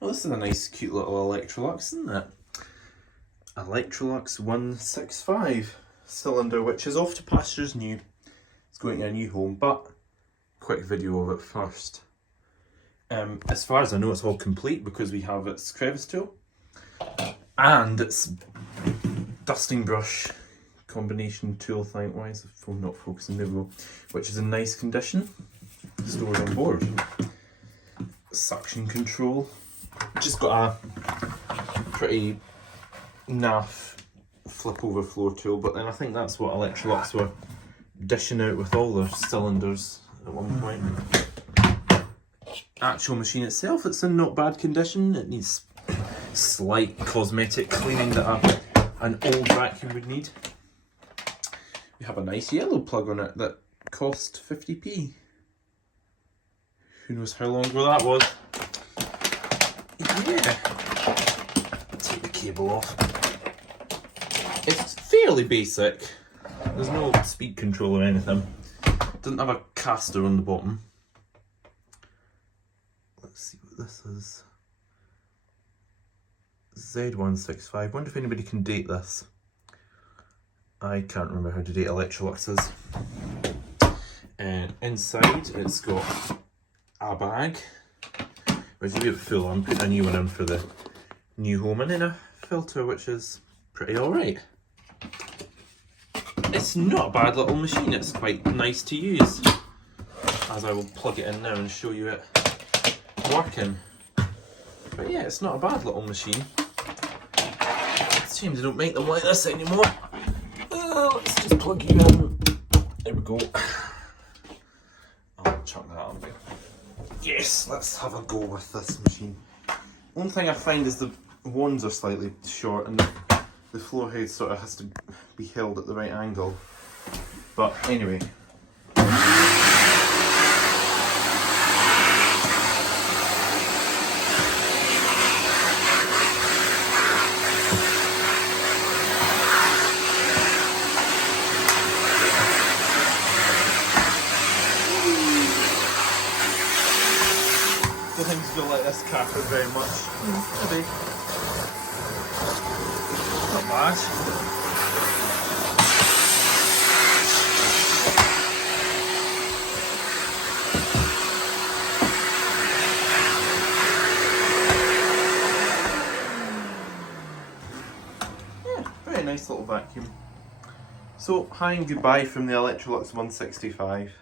Well, this is a nice cute little Electrolux, isn't it? Electrolux 165 cylinder, which is off to pastures new. It's going to a new home, but quick video of it first. As far as I know, it's all complete because we have its crevice tool and its dusting brush combination tool thing. Why is the phone not focusing? There we go. Which is in nice condition, stored on board. Suction control. Just got a pretty naff flip over floor tool, but then I think that's what Electrolux were dishing out with all their cylinders at one point. Actual machine itself, it's in not bad condition. It needs slight cosmetic cleaning that an old vacuum would need. We have a nice yellow plug on it that cost 50p. Who knows how long ago that was. Yeah. Take the cable off. It's fairly basic. There's no speed control or anything. Doesn't have a caster on the bottom. Let's see what this is. Z165. Wonder if anybody can date this. I can't remember how to date Electroluxes. And inside it's got a bag, which is a bit full. I'm putting a new one in for the new home, and then a filter which is pretty alright. It's not a bad little machine, it's quite nice to use, as I will plug it in now and show you it working. But yeah, it's not a bad little machine. It's a shame they don't make them like this anymore. Let's just plug you in. There we go. I'll chuck that on. Yes, let's have a go with this machine. One thing I find is the wands are slightly short and the floor head sort of has to be held at the right angle. But anyway. Things feel like this carpet very much. Maybe. Not bad. Yeah, very nice little vacuum. So, hi and goodbye from the Electrolux 165.